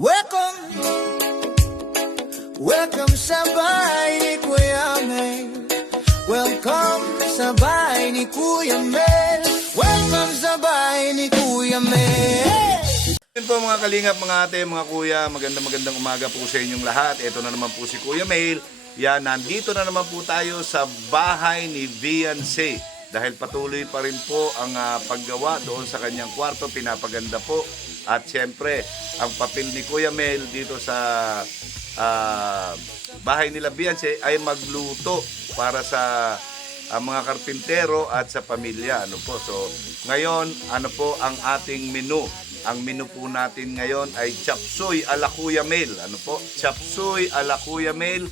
Welcome, welcome sa bahay ni Kuya Mel. Welcome sa bahay ni Kuya Mel. Welcome sa bahay ni Kuya Mel. Yan po mga kalingap, mga ate, mga kuya, magandang umaga po sa inyong lahat. Ito na naman po si Kuya Mel. Yan, nandito na naman po tayo sa bahay ni Viancy. Dahil patuloy pa rin po ang paggawa doon sa kanyang kwarto, pinapaganda po. At siyempre, ang papel ni Kuya Mel dito sa bahay nila Viancy ay magluto para sa mga karpintero at sa pamilya. Ano po? So, ngayon, ano po ang ating menu? Ang menu po natin ngayon ay chop suey ala Kuya Mel. Ano po? Chop suey ala Kuya Mel.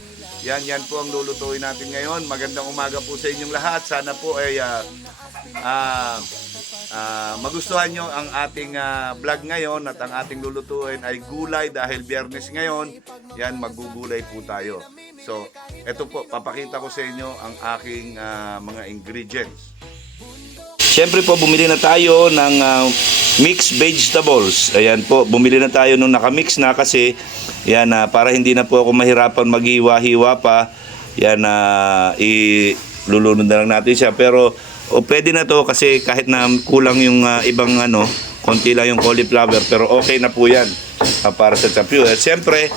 Yan po ang lulutuin natin ngayon. Magandang umaga po sa inyong lahat. Sana po ay magustuhan nyo ang ating vlog ngayon at ang ating lulutuin ay gulay dahil Biyernes ngayon. Yan, magugulay po tayo. So, eto po, papakita ko sa inyo ang aking mga ingredients. Siyempre po, bumili na tayo ng mixed vegetables. Ayan po, bumili na tayo nung nakamix na kasi yan, para hindi na po ako mahirapan maghiwa-hiwa pa. Yan, ilulunod na lang natin siya. Pero pwede na to kasi kahit na kulang yung ibang konti lang yung cauliflower, pero okay na po yan para sa chapyu. At siyempre,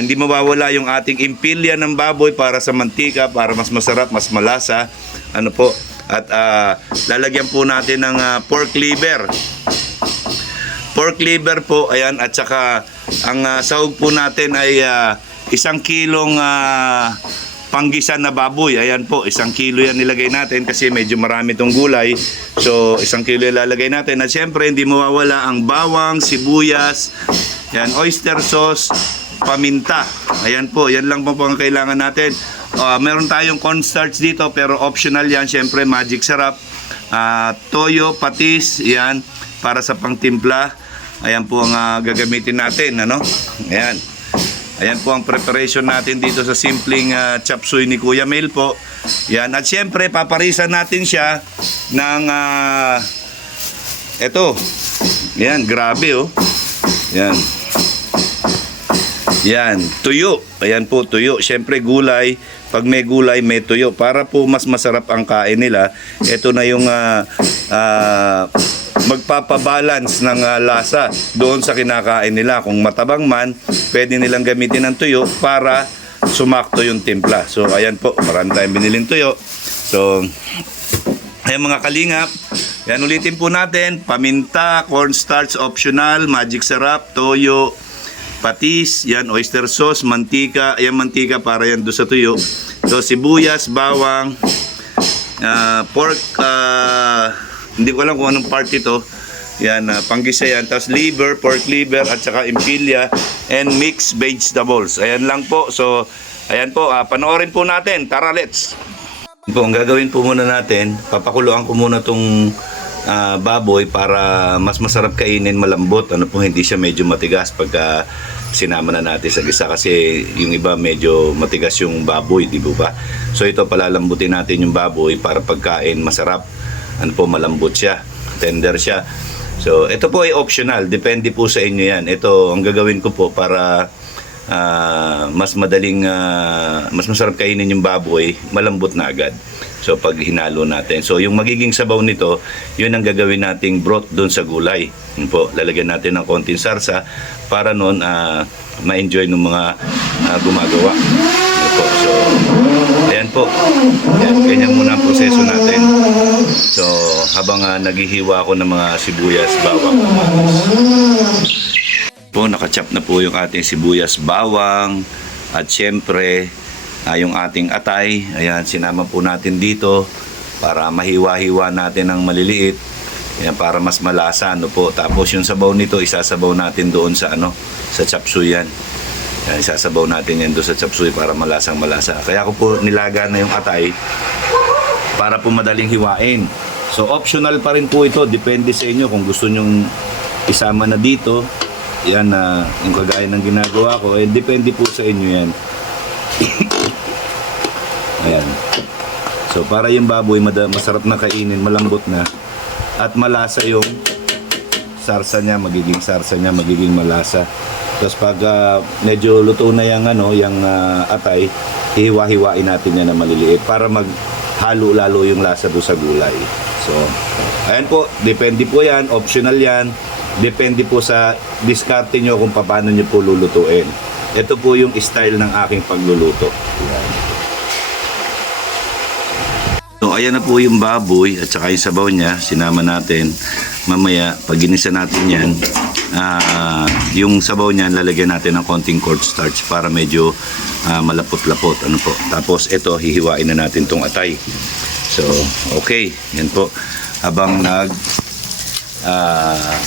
hindi mawawala yung ating impilya ng baboy para sa mantika, para mas masarap, mas malasa. Ano po? At lalagyan po natin ng pork liver. Pork liver po, ayan, at saka ang sahog po natin ay 1 kilong panggisan na baboy. Ayan po, 1 kilo yan nilagay natin kasi medyo marami tong gulay. So, 1 kilo ilalagay natin. At syempre, hindi mawawala ang bawang, sibuyas, yan, oyster sauce, paminta. Ayan po, yan lang po ang kailangan natin. Meron tayong cornstarch dito pero optional yan. Syempre, magic sarap. Toyo, patis, yan, para sa pangtimpla. Ayan po ang gagamitin natin, ano? Ayan. Ayan po ang preparation natin dito sa simpleng chop suey ni Kuya Mel po. Yan. At syempre, paparisan natin siya ng eto. Yan, grabe oh. Yan. Yan, tuyo. Ayan po, tuyo. Syempre, gulay. Pag may gulay, may tuyo. Para po mas masarap ang kain nila, ito na yung magpapabalance ng lasa doon sa kinakain nila. Kung matabang man, pwede nilang gamitin ng tuyo para sumakto yung timpla. So, ayan po, marami tayong biniling tuyo. So, ayan mga kalingap. Yan, ulitin po natin. Paminta, cornstarch optional, magic sarap, toyo, patis, yan, oyster sauce, mantika. Ayan, mantika para yan doon sa tuyo. So, sibuyas, bawang, pork, hindi ko alam kung anong part ito. Yan, panggisa yan. Tapos liver, pork liver, at saka impilya, and mixed vegetables. Ayan lang po. So, ayan po. Panoorin po natin. Tara, let's! Po, ang gagawin po muna natin, papakuluan ko muna itong baboy para mas masarap kainin, malambot. Ano po, hindi siya medyo matigas pagka sinama na natin sa gisa kasi yung iba medyo matigas yung baboy, di ba? So, ito palalambutin natin yung baboy para pagkain masarap. Ano po, malambot siya, tender siya. So, ito po ay optional, depende po sa inyo yan. Ito, ang gagawin ko po para mas madaling, mas masarap kainin yung baboy, malambot na agad. So, pag hinalo natin. So, yung magiging sabaw nito, yun ang gagawin nating broth doon sa gulay. Yun po, lalagyan natin ng konting sarsa para noon ma-enjoy ng mga gumagawa. Yun po. So, ayan po. Ayan, ganyan muna ang proseso natin. So, habang naghihiwa ako ng mga sibuyas, bawang, po, nakachop na po yung ating sibuyas, bawang, at syempre, yung ating atay. Ayan, sinama po natin dito para mahiwa-hiwa natin ng maliliit. Ayan, para mas malasa, ano po. Tapos yung sabaw nito, isasabaw natin doon sa sa chop suey yan. Ayan, isasabaw natin yan doon sa chop suey para malasang malasa. Kaya ko po nilaga na yung atay para po madaling hiwain. So, optional pa rin po ito. Depende sa inyo kung gusto nyong isama na dito. Yan, yung kagaya ng ginagawa ko. Depende po sa inyo yan. Ayan. So, para yung baboy masarap na kainin, malambot na. At malasa yung sarsa niya, magiging malasa. Tapos pag medyo luto na yung, atay, hihiwa-hiwain natin yan na maliliit para maghalo lalo yung lasa doon sa gulay. So, ayan po, depende po yan, optional yan. Depende po sa diskarte nyo kung paano nyo po lulutuin. Ito po yung style ng aking pagluluto. Ayan. So, ayan na po yung baboy at saka yung sabaw niya. Sinama natin. Mamaya, pag ginisa natin yan, yung sabaw niyan, lalagyan natin ng konting cornstarch para medyo malapot-lapot. Ano po. Tapos, ito, hihiwain na natin tong atay. So, okay. Yan po. Habang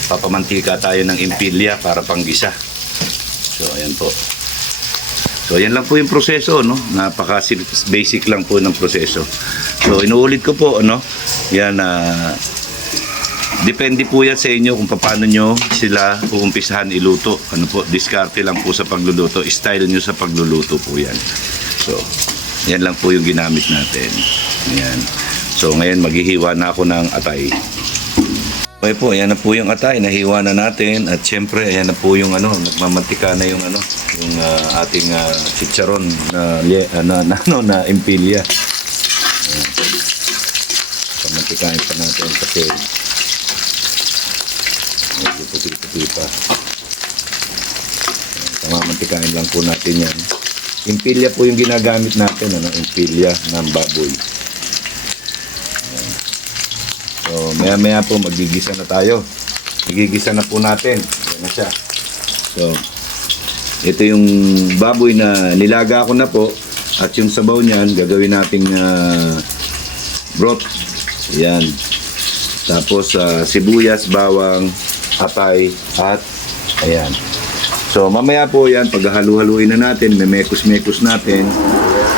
papamantika tayo ng impilya para panggisa. So, ayan po. So, ayan lang po yung proseso, no? Napaka-basic lang po ng proseso. So, inuulit ko po, ano? Yan, depende po yan sa inyo kung paano nyo sila uumpisahan iluto. Ano po, diskarte lang po sa pagluluto. Style nyo sa pagluluto po yan. So, yan lang po yung ginamit natin. Ayan. So, ngayon maghihiwa na ako ng atay. Okay po, ayan na po yung atay, nahiwa na natin at syempre ayan na po yung nagmamantika na yung yung ating chicharon na impilya. Pamantikain pa natin kasi medyo puti-puti pa. Pamantikain lang po natin yan. Impilya po yung ginagamit natin, impilya ng baboy. So, maya-maya po magigisa na tayo. Magigisa na po natin. Ayan na siya. So, ito yung baboy na nilaga ko na po. At yung sabaw niyan, gagawin nating broth. Ayan. Tapos, sibuyas, bawang, atay, at ayan. So, mamaya po yan, paghahalu-haluin na natin, may mekos-mekos natin.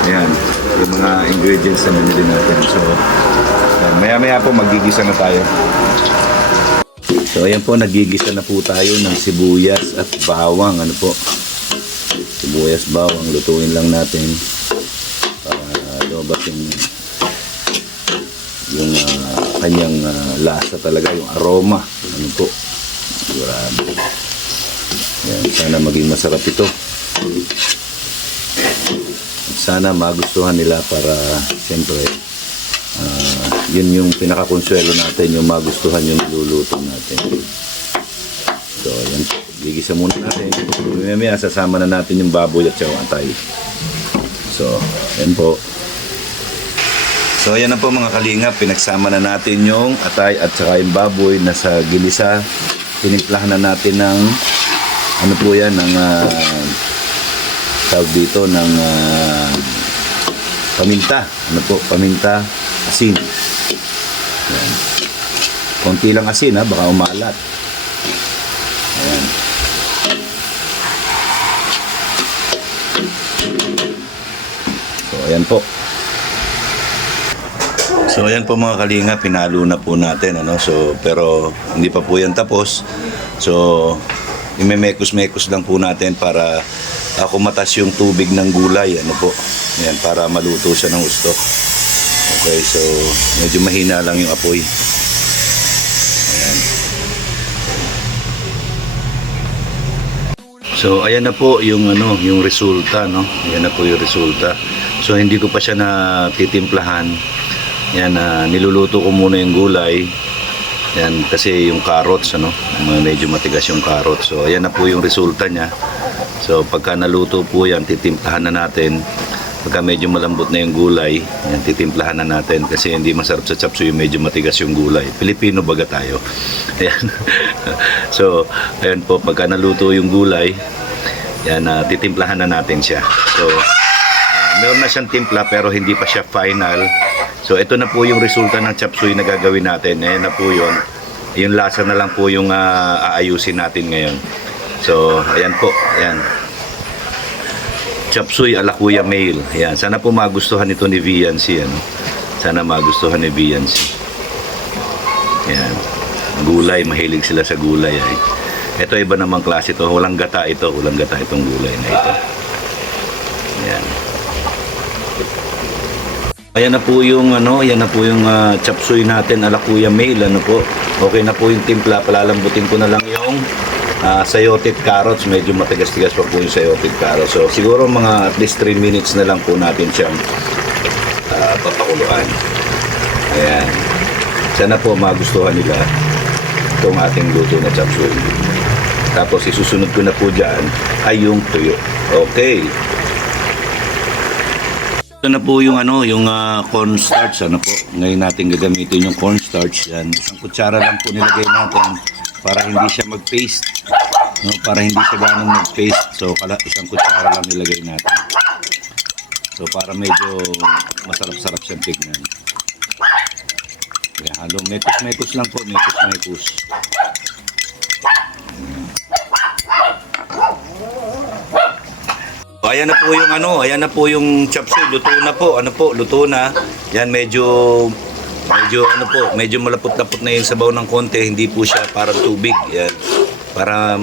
Ayan. Yung mga ingredients na binili natin. So, maya-maya po magigisa na tayo. So ayan po, nagigisa na po tayo ng sibuyas at bawang. Ano po? Sibuyas, bawang, lutuin lang natin para lumabas yung kanyang lasa talaga, yung aroma. Ano po? Grabe. Ayan, sana maging masarap ito. Sana magustuhan nila para siyempre yun yung pinakakonsuelo natin, yung magustuhan yung niluluto natin. So, yan. Gigisa muna natin. Mamaya sasama na natin yung baboy at saka atay. So, yan po. So, ayan na po mga kalingap. Pinagsama na natin yung atay at saka yung baboy na sa gilisa. Tinimplahan na natin ng ano po yan, ng tawag dito, ng paminta. Ano po? Paminta, asin. Ayan. Konti lang asin, baka umalat. Ayan. So, ayan po. So, ayan po mga kalinga, pinalo na po natin. So, pero hindi pa po yan tapos. So, imemekos-mekos lang po natin para kumatas yung tubig ng gulay. Ano po? Ayan, para maluto siya ng gusto. Okay, so medyo mahina lang yung apoy. Ayan. So ayan na po yung yung resulta, no. Ayan na po yung resulta. So hindi ko pa siya natitimplahan. Yan, niluluto ko muna yung gulay. Yan kasi yung carrots, medyo matigas yung carrots. So ayan na po yung resulta niya. So pagka naluto po yan, titimplahan na natin. Pagka medyo malambot na yung gulay, yan, titimplahan na natin kasi hindi masarap sa chapsuy yung medyo matigas yung gulay. Pilipino baga tayo. Ayan. So, ayan po, pagka naluto yung gulay, yan, titimplahan na natin siya. So, meron na siyang timpla pero hindi pa siya final. So, ito na po yung resulta ng chapsuy na gagawin natin. Ayan na po yun. Yung lasa na lang po yung aayusin natin ngayon. So, ayan po. Ayan. Chapsuy ala Kuya Mail. Ayan. Sana po magustuhan ito ni Viancy. Sana magustuhan ni Viancy. Ayan. Gulay. Mahilig sila sa gulay. Ito iba namang klase ito. Walang gata ito. Walang gata itong gulay na ito. Ayan. Ayan na po yung ayan na po yung chapsuy natin ala Kuya Mail. Ano po? Okay na po yung timpla. Palalambutin ko na lang yung sayote at carrots. Medyo matigas-tigas pa po yung sayote at carrots. So siguro mga at least 3 minutes na lang po natin siyang papakuluan. Ayan. Sana po magustuhan nila itong ating luto na chop suey. Tapos isusunod ko na po dyan ay yung tuyo. Okay. Ito na po yung cornstarch. Ano po? Ngayon natin gagamitin yung cornstarch. Yan. Isang kutsara lang po nilagay natin para hindi siya mag-paste. No? Para hindi siya ganong mag-paste. So isang kutsara lang nilagay natin. So para medyo masarap-sarap siyang tignan. Kaya halo, mekos-mekos lang po, mekos-mekos. Ayan na po yung chop suey, luto na po. Luto na. Yan medyo malapot-lapot na yung sabaw ng konti, hindi po siya parang tubig. Yan. Para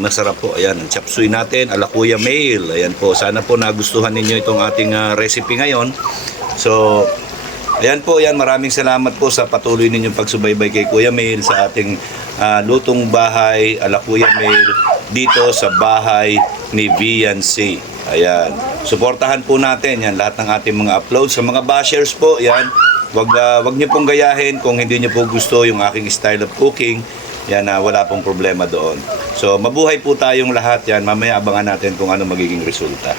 masarap po. Ayan, ang chop suey natin, ala Kuya Mail. Ayan po, sana po nagustuhan ninyo itong ating recipe ngayon. So, ayan po, maraming salamat po sa patuloy ninyong pagsubaybay kay Kuya Mail sa ating lutong bahay ala Kuya Mail dito sa bahay ni Viancy. Ayan. Suportahan po natin yan lahat ng ating mga uploads. Sa mga bashers po, yan. Wag niyo pong gayahin kung hindi niyo po gusto yung aking style of cooking. Yan, wala pong problema doon. So, mabuhay po tayong lahat yan. Mamaya abangan natin kung ano magiging resulta.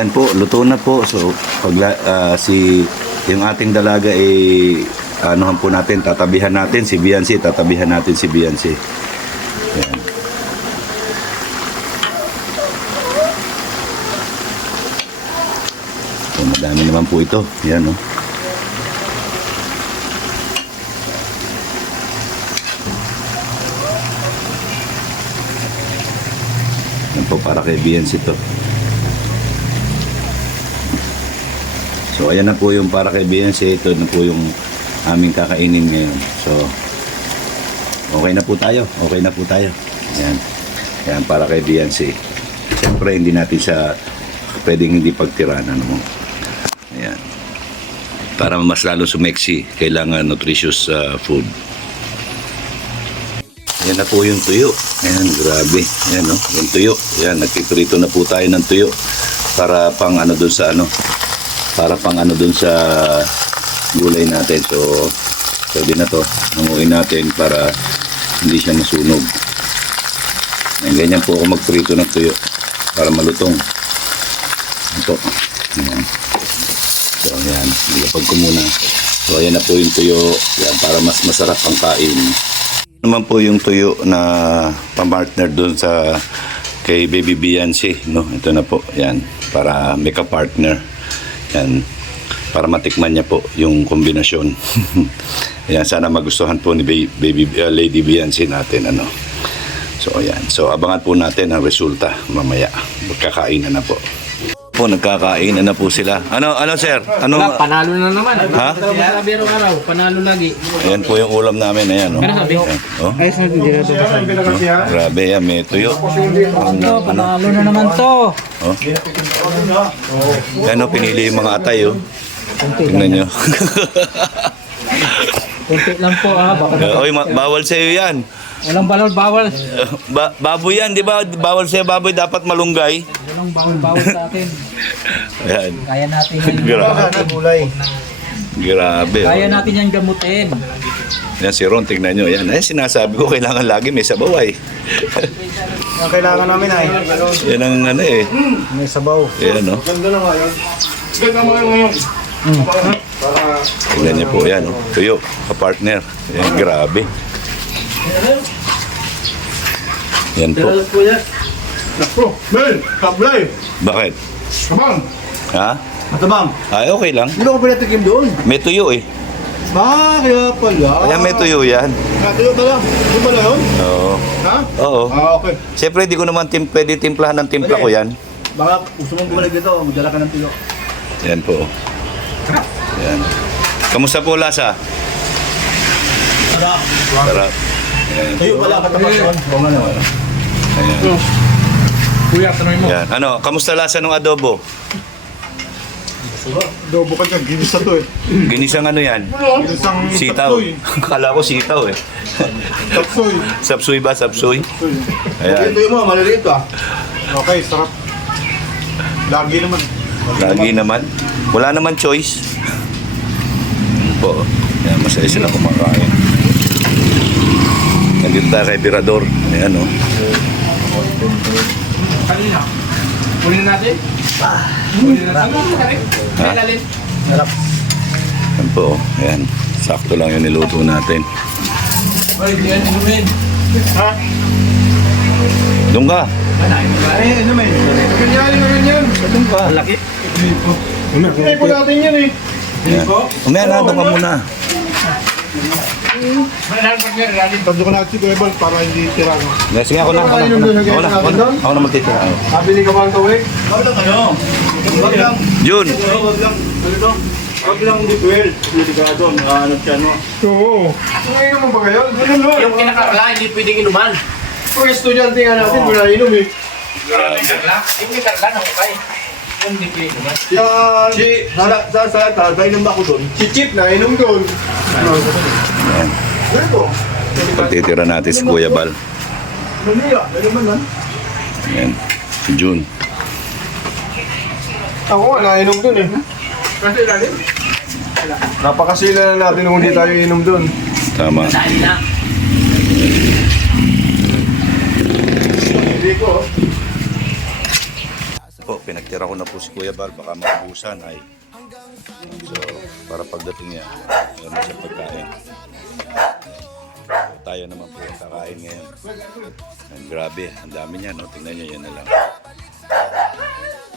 Yan po, luto na po. So, yung ating dalaga anuhan po natin, tatabihan natin si Viancy. Yan. So, madami naman po ito. Yan, no? Yan po, para kay Viancy ito. So, ayan na po yung para kay Viancy. Ito na po yung aming kakainin ngayon. So, okay na po tayo. Ayan. Ayan, para kay Viancy. Siyempre, hindi natin siya pwedeng hindi pagtiranan mo. Ayan. Para mas lalo sumeksi, kailangan nutritious food. Ayan na po yung tuyo. Ayan, grabe. Ayan, no? Yung tuyo. Ayan, nagpiprito na po tayo ng tuyo. Para pang dun sa gulay natin. So, pwede na to. Nanguin natin para hindi siya masunog. Ayan, ganyan po ako magprito ng tuyo para malutong. Ito. Ayan. So, ayan. Nilapag ko muna. So, ayan na po yung tuyo. Ayan, para mas masarap ang kain. Naman po yung tuyo na pamartner doon sa kay Baby Viancy, no? Ito na po. Ayan. Para make a partner. Ayan. Para matikman niya po yung kombinasyon. Ayan. Sana magustuhan po ni Lady Viancy natin, ano? So, ayan. So, abangan po natin ang resulta mamaya. Magkakain na po. Nagkakain na po sila. Ano sir? Panalo na naman. Ha? Sabi araw, panalo lagi. Ayan po yung ulam namin. Ayan, oh. Oh. Grabe yan, may tuyo. Panalo na naman to. Oh. Ayan, oh, pinili yung mga atay, oh. Tingnan nyo. Kunti lang po baka Oy, bawal sa'yo yan. walang bawal. Baboy yan, di ba? Bawal sa'yo baboy, dapat malunggay. Walang bawal sa atin. Ayan. Kaya natin yan. Grabe. Kaya natin yan gamutin. Yan si Ron, tignan nyo. Yan, sinasabi ko, kailangan lagi may sabaw ay. Ang kailangan namin ay Yan ang may sabaw. Yan, no? Ganda na nga yun. Ganda mo ngayon. Tignan niyo po yan, oh. Tuyo, kapartner. Yan, grabe. Yan po. Nakro, Ben, kablay. Bakit? Kabang. Ha? Matabang. Ay, okay lang. Hindi ko pinatikim doon. May tuyo eh. Kaya pala. Kaya may tuyo yan. Tuyo pala. Tuyo pala yun? Oo. Ha? Oo. Okay. Siyempre, di ko naman pwede timplahan ng timpla ko yan. Baka gusto mong bumalik dito, magdala ka ng tuyo. Yan po. Yan. Kamusta po lasa? Sarap. Yan. Tuyo pala, katapat yun. Oo nga naman. Ayan. Kuya, tanongin mo. Yan. Ano, kamusta lasa ng adobo? Adobo ka dyan, ginisa to eh. Ginisang ano yan? Ginisang Sitaw. tapsoy. Kala ko sitaw eh. Tapsoy. Sapsuy ba? Sapsuy? Ayan. Ito mo, maliliit ah. Okay, sarap. Lagi naman. Lagi naman. Wala naman choice. Po. Ayan, masaya sila kumakain. Nandito tayo kay Birador. Ayan o. Kanina. Kunin natin? Kunin natin. Ha? Ayan po. Ayan. Sakto lang yung niluto natin. Ay, di yan inumin. Ha? Doon ka. Ay, ano men? Ganyan. Doon ka. Laki. Ay, po natin yan eh. Ayan. Umaya na. Doon ka muna. Tando ko natin si Bebal para hindi tira. No? Sige, ako na. Ako na magtitira. Sabili ka man kawik? Wag lang ano? Wag lang. Jun. Wag lang. Ganito. Wag lang di 12. Delikado. Ano siya no? Oo. Ngayon mo ba kayo? Ganun no. Yung kinakarla, hindi pwedeng inuman. Kung estudyante nga natin, wala inom eh. Yung kinakarla, nakukay. Yung hindi pwedeng inuman. Sa inom ba ako doon? Si Chip na inom doon. Ayan. Ganito. Pagtitira natin si Kuya Bal. Manila. Ano man lang? Ayan. Si Jun. Ako nga, nainom doon eh. Kasi lalim? Napakasila na natin kung hindi tayo inom doon. Tama. Dahil na. Hindi ko. Po, pinagtira ko na po si Kuya Bal. Baka maubusan ay. So, para pagdating niya, meron na siya pagkain. Tayo naman po yung kakain ngayon. And grabe, ang dami niya, no? Tingnan niyo, yan na lang.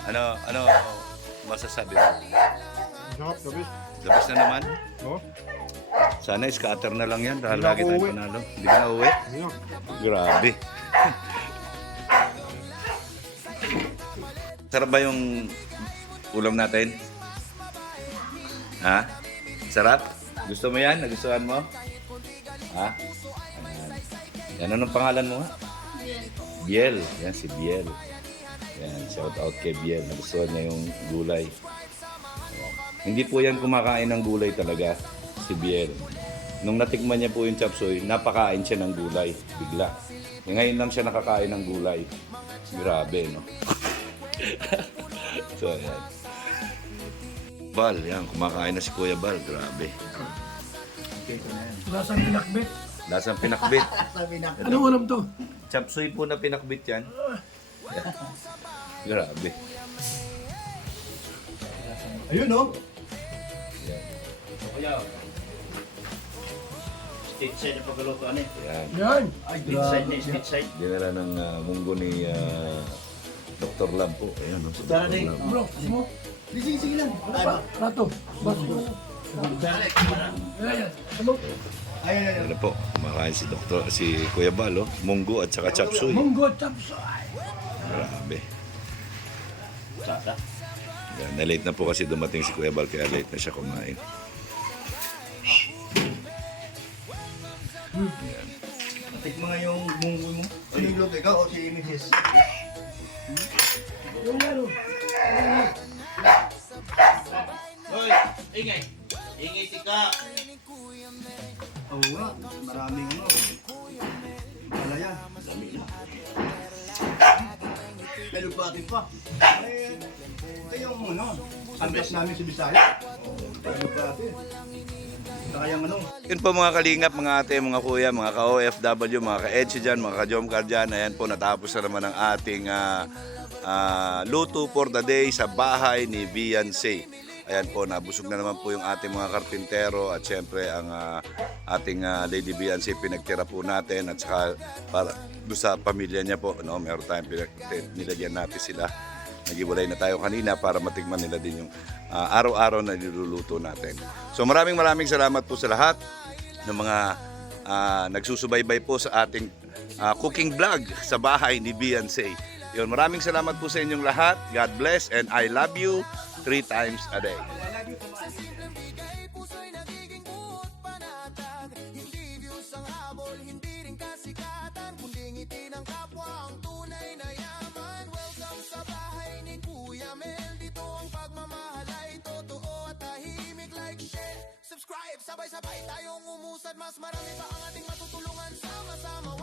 Ano masasabi mo? Sarap, gabi. Labas na naman? Oh? Sana scatter na lang yan dahil Hindi lagi ako tayong uuwi. panalo. Hindi ka na uwi? Ayan. Grabe. Sarap ba yung ulam natin? Ha? Sarap? Gusto mo yan? Nagustuhan mo? Ha? Ayan. Yan, anong pangalan mo nga? Biel. Yan, si Biel. Yan, shout out kay Biel. Nagustuhan niya yung gulay. Ayan. Hindi po yan kumakain ng gulay talaga, si Biel. Nung natikman niya po yung chapsuy, napakain siya ng gulay. Bigla. Ngayon lang siya nakakain ng gulay. Grabe, no? So, ayan. Bal, yan. Kumakain na si Kuya Bal. Grabe. Lasang pinakbit. Lasang pinakbit. Anong ulam to? Chapsuy po na pinakbit yan. Grabe. Ayun no? State side na pagkaluto ano eh. Yan. Yan. State side na state side. Dinala ng munggo ni Dr. Lab po. Ayan, no? Si Tara Dr. din. Lab. Bro, mo. Sige lang. Rato. Baso. Ayan. Ano? Ano po, kumakain si Kuya Bal, oh. Munggo at saka chapsuy. Munggo chapsoy. Grabe. Sasa. Yan, na-late na po kasi dumating si Kuya Bal kaya late na siya kumain. Tikman nga yung munggo mo. Ano yung luto? Ikaw o si Mrs.? Yung ano? Hoy, ingay. Ingay tika. Oo nga, maraming ano. Malaya. May lupati pa. Ito yung ano, antas namin si Bisaya. May lupati. Saka yung ano. Yun po mga kalingap, mga ate, mga kuya, mga ka-OFW, mga ka-EDSI dyan, mga ka-Jomcar dyan. Ayan po, natapos na naman ang ating luto for the day sa bahay ni Beyonce. Ayan po, nabusog na naman po yung ating mga karpintero at syempre ang ating Lady Beyonce pinagtira po natin at saka para doon sa pamilya niya po, no, meron tayong nilagyan natin sila. Nagiwalay na tayo kanina para matikman nila din yung araw-araw na niluluto natin. So maraming salamat po sa lahat ng mga nagsusubaybay po sa ating cooking vlog sa bahay ni Beyonce. Yun, maraming salamat po sa inyong lahat. God bless and I love you 3 times a day. Puso'y nagiging buot panatag. Hindi views ang habol, hindi rin kasikatan, kundi ngiti ng kapwa ang tunay na yaman. Welcome sa bahay ni Kuya Mel. Dito ang pagmamahal ay totoo. Sabay-sabay tayong umusad, mas marami pa ang ating matutulungan. Sama-sama